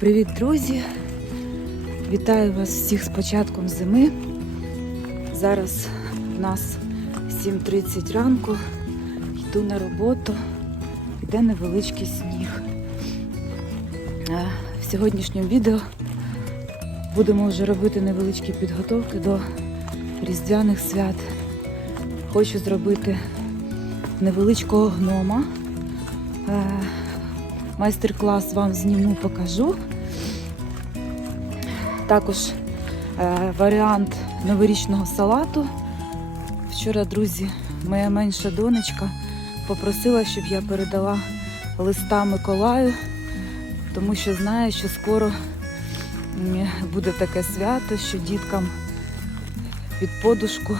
Привіт, друзі! Вітаю вас всіх з початком зими. Зараз в нас 7.30 ранку. Йду на роботу. Іде невеличкий сніг. В сьогоднішньому відео будемо вже робити невеличкі підготовки до різдвяних свят. Хочу зробити невеличкого гнома. Майстер-клас вам зніму, покажу. Також е, варіант новорічного салату. Вчора, друзі, моя менша донечка попросила, щоб я передала листа Миколаю, тому що знає, що скоро буде таке свято, що діткам під подушку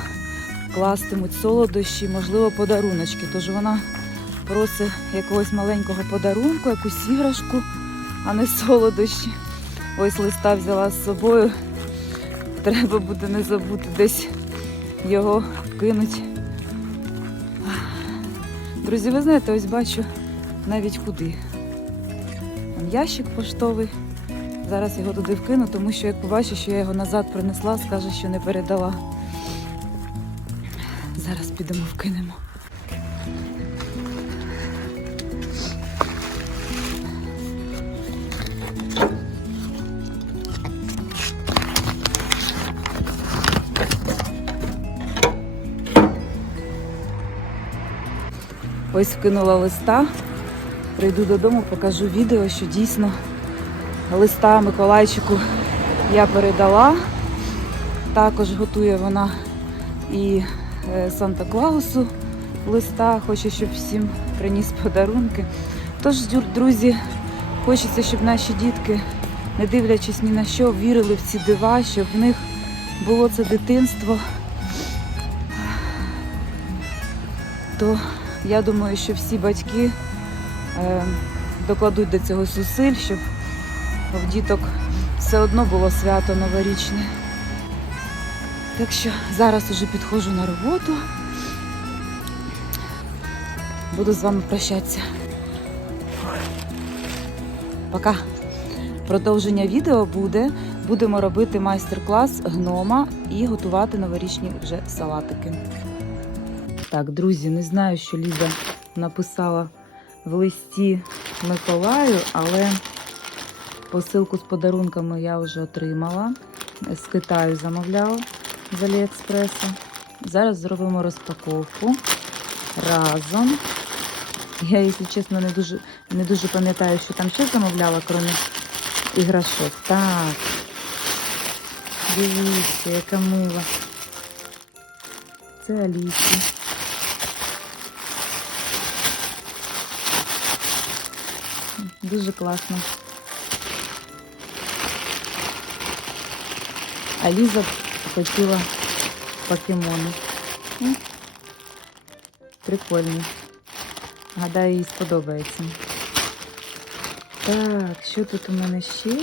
кластимуть солодощі, можливо, подаруночки. Тож вона просить якогось маленького подарунку, якусь іграшку, а не солодощі. Ось листа взяла з собою. Треба буде не забути десь його кинуть. Друзі, ви знаєте, ось бачу навіть куди. Там ящик поштовий. Зараз його туди вкину, тому що як побачу, що я його назад принесла, скаже, що не передала. Зараз підемо вкинемо. Ось вкинула листа. Прийду додому, покажу відео, що дійсно листа Миколайчику я передала. Також готує вона і е, Санта-Клаусу листа, хоче, щоб всім приніс подарунки. Тож, друзі, хочеться, щоб наші дітки, не дивлячись ні на що, вірили в ці дива, щоб в них було це дитинство. То я думаю, що всі батьки е, докладуть до цього зусиль, щоб в діток все одно було свято новорічне. Так що зараз уже підходжу на роботу. Буду з вами прощатися. Пока. Продовження відео буде. Будемо робити майстер-клас гнома і готувати новорічні вже салатики. Так, друзі, не знаю, що Ліза написала в листі Миколаю, але посилку з подарунками я вже отримала. З Китаю замовляла з Аліекспресу. Зараз зробимо розпаковку разом. Я, якщо чесно, не дуже, не дуже пам'ятаю, що там ще замовляла, крім іграшок. Так. Дивіться, яка мила. Це Алісі. Дуже класно. А Ліза хотіла покемони. Прикольні. Гадаю, їй сподобається. Так, що тут у мене ще?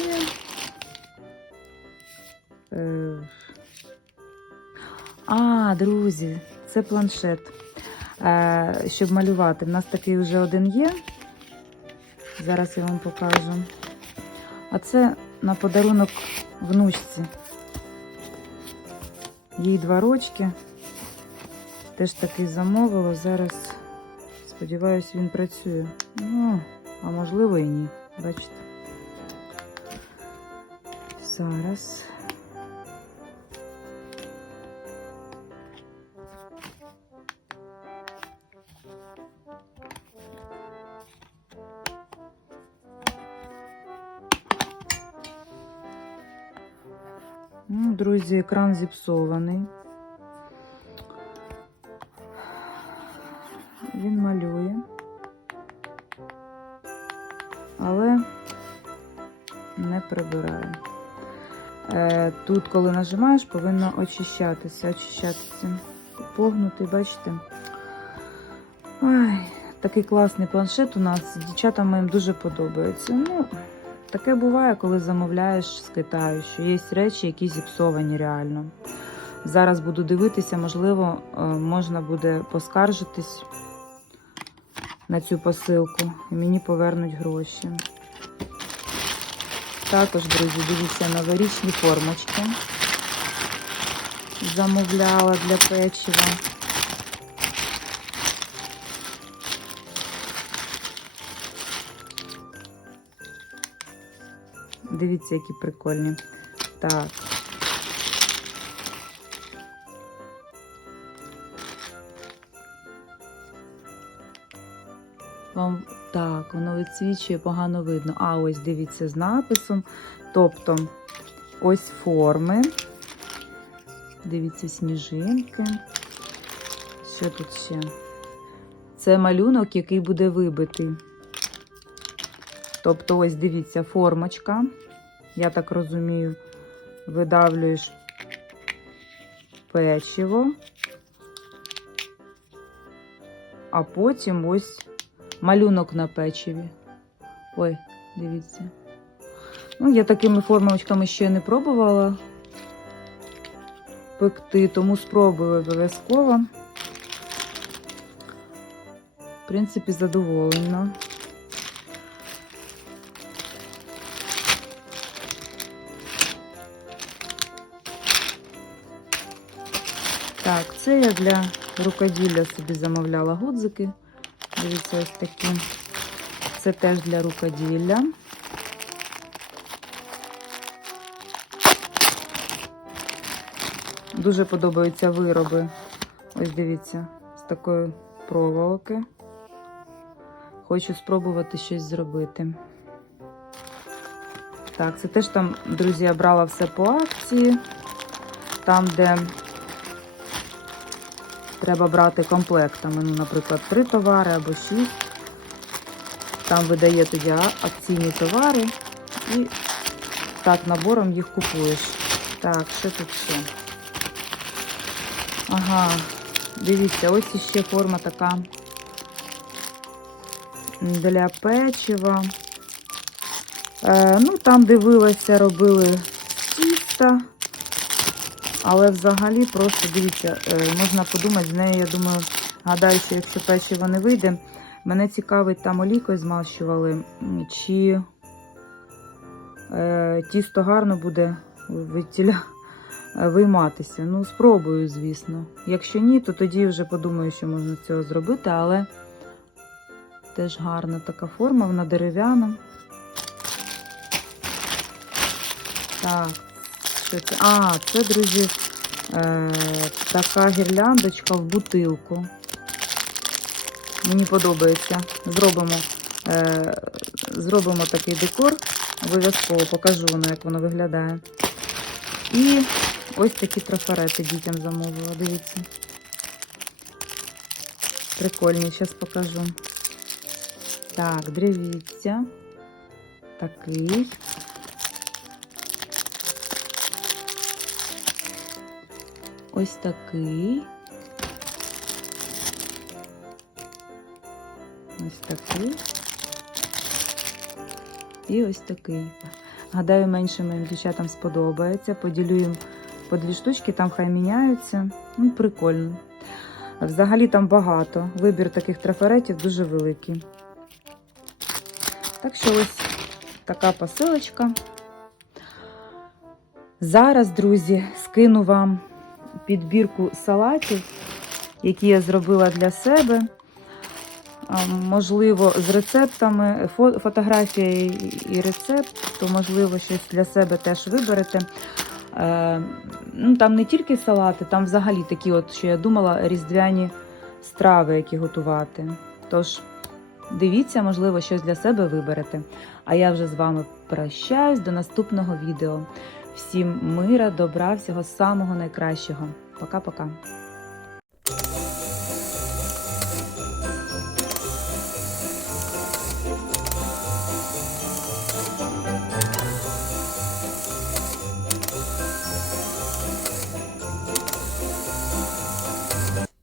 Е, А, друзі, це планшет. Е, Щоб малювати. У нас такий вже один є. Зараз я вам покажу. А це на подарунок внучці. Їй два рочки. Теж такий замовила. Зараз, сподіваюся, він працює. Ну, а можливо і ні. Бачите. Зараз. Ну, друзі, екран зіпсований. Він малює. Але не прибирає. Е, Тут, коли нажимаєш, повинно очищатися, очищатися. Погнутий, бачите? Ой, такий класний планшет у нас. Дівчатам моїм дуже подобається. Ну, Таке буває, коли замовляєш з Китаю, що є речі, які зіпсовані реально. Зараз буду дивитися, можливо, е, можна буде поскаржитись на цю посилку і мені повернуть гроші. Також, друзі, дивіться, новорічні формочки. Замовляла для печива. Дивіться, які прикольні. Так. Вам так, воно відсвічує, погано видно. А ось дивіться з написом. Тобто ось форми. Дивіться, сніжинки. Що тут ще? Це малюнок, який буде вибитий. Тобто, ось дивіться, формочка. Я так розумію, видавлюєш печиво, а потім ось малюнок на печиві. Ой, дивіться. Ну, я такими формочками ще не пробувала пекти, тому спробую обов'язково. В принципі, задоволена. Так, це я для рукоділля собі замовляла гудзики. Дивіться, ось такі. Це теж для рукоділля. Дуже подобаються вироби. Ось дивіться, з такої проволоки. Хочу спробувати щось зробити. Так, це теж там, друзі, я брала все по акції. Там, де треба брати комплектами. Ну, наприклад, три товари або шість. Там видає тоді акційні товари і так набором їх купуєш. Так, що тут ще? Ага, дивіться, ось іще форма така для печива. Е, ну, там дивилася, робили тіста. Але взагалі просто дивіться, е, можна подумати, з нею, я думаю, гадаю, що якщо печиво не вийде, мене цікавить, там олійкою змащували, чи е, тісто гарно буде від е, вийматися. Ну, спробую, звісно. Якщо ні, то тоді вже подумаю, що можна цього зробити, але теж гарна така форма, вона дерев'яна. Так, що це? А, це, друзі, е, така гірляндочка в бутилку. Мені подобається. Зробимо, е, зробимо такий декор. Обов'язково покажу воно, як воно виглядає. І ось такі трафарети дітям замовила. Дивіться. Прикольні, зараз покажу. Так, дивіться. Такий. Ось такий. Ось такий. І ось такий. Гадаю, менше моїм дівчатам сподобається. Поділю їм по дві штучки, там хай міняються. Ну, прикольно. Взагалі там багато. Вибір таких трафаретів дуже великий. Так що ось така посилочка. Зараз, друзі, скину вам підбірку салатів, які я зробила для себе. Можливо, з рецептами, фо- фотографія і- і рецепт, то, можливо, щось для себе теж виберете. Е, ну, там не тільки салати, там взагалі такі, от, що я думала, різдвяні страви, які готувати. Тож, дивіться, можливо, щось для себе виберете. А я вже з вами прощаюсь до наступного відео. Всім мира, добра, всього самого найкращого. Пока-пока.